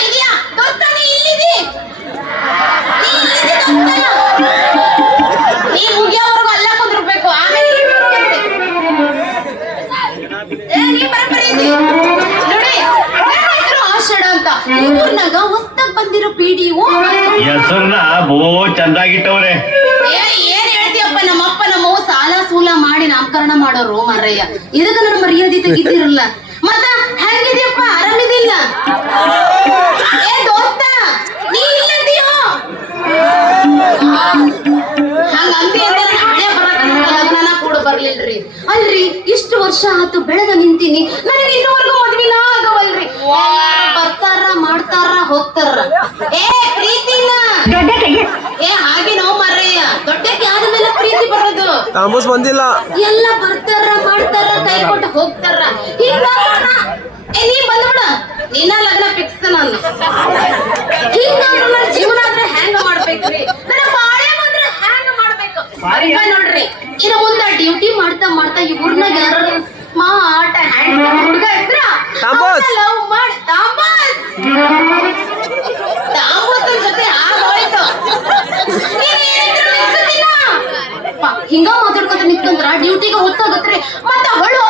ಇದೆಯಾ ದೋಸ್ತ ನೀ ಇಲ್ಲಿದಿ ನೀ ಮುಗಿಯೋವರೆಗೂ ಅಲ್ಲ ಕುಂದಿರ್ಬೇಕು ಆಮೇಲೆ ನೀ ಬರಬರಿ ನೋಡಿ ಆಷಾಢ ಅಂತ ಊರ್ನಾಗ ಹೊಸ್ತಾಗ್ ಬಂದಿರೋ ಪಿಡಿಒ ಹೆಸರನ್ನ ಬೋ ಚಂದಾಗಿಟ್ಟವ್ರೆ. ಏನ್ ಹೇಳ್ತೀಯಪ್ಪ ನಮ್ಮಪ್ಪ ನಮ್ಮವ್ವ ಸಾಲ ಸೂಲ ಮಾಡಿ ನಾಮಕರಣ ಮಾಡೋರು ಮಾರಯ್ಯ ಇದಕ್ಕ ನನ್ನ ಮರ್ಯಾದೆ ತೆಗಿತಿರಲ್ಲ ಮತ್ತ ಹೆಂಗಿದ್ಯಪ್ಪ ಆರಾಮಿದಿಲ್ಲ ಏ ದೋಸ್ತ ನೀ ಇಲ್ಲದಿಯೋ ಹಂಗಂತಿ ಅಂದ್ರೆ ಹಣೆ ಬರಕನ ಕೂಡ ಬರ್ಲಿಲ್ರಿ ಅಲ್ರಿ ಇಷ್ಟು ವರ್ಷ ಆತು ಬೆಳೆದ ನಿಂತೀನಿ ನನಗೆ ಇನ್ನೂವರೆಗೂ ಮದ್ವಿನ ಆಗವಲ್ರಿ ಬರ್ತಾರ ಮಾಡ್ತಾರ ಹೋಗ್ತಾರ ಏ ಪ್ರೀತಿನ ಏ ಹಾಗೆ ನಾವು ಮರ್ರಯ್ಯ ದೊಡ್ಡಕ್ಕೆ ಆದ ಮೇಲೆ ಪ್ರೀತಿ ಬರೋದು ತಾಮಸ್ ಬಂದಿಲ್ಲ ಎಲ್ಲ ಬರ್ತಾರ ಮಾಡ್ತಾರ ಕೈ ಕೊಟ್ಟು ಹೋಗ್ತಾರ ಹಿಂಗ ನೀ ಬಂದ್ಬಿಡ ನಿನ್ನ ಲಗ್ನ ಫಿಕ್ಸ್ ನಾನು ಹಿಂಗ ನನ್ನ ಜೀವನ ಆದ್ರೆ ಹ್ಯಾಂಗ ಮಾಡ್ಬೇಕ್ರಿ ನನ್ನ ಬಾಳೆ ಮಾತ್ರ ಹ್ಯಾಂಗ ಮಾಡ್ಬೇಕು ಅದಕ್ಕ ನೋಡ್ರಿ ಇನ್ನು ಮುಂದೆ ಡ್ಯೂಟಿ ಮಾಡ್ತಾ ಮಾಡ್ತಾ ಈ ಊರ್ನಾಗ ಯಾರು ಸ್ಮಾರ್ಟ್ ಹ್ಯಾಂಡ್ ಹುಡುಗ ಇದ್ರ ಲವ್ ಮಾಡಿ ತಾಂಬಾಸ್ ಜೊತೆ ಆಗೋಯ್ತು ಹಿಂಗ ಮಾತಾಡ್ಕೊತ ನಿಂತ್ಕೊಂಡ್ರ ಡ್ಯೂಟಿಗೆ ಹೊತ್ತಾಗತ್ರಿ ಮತ್ತ ಅವಳು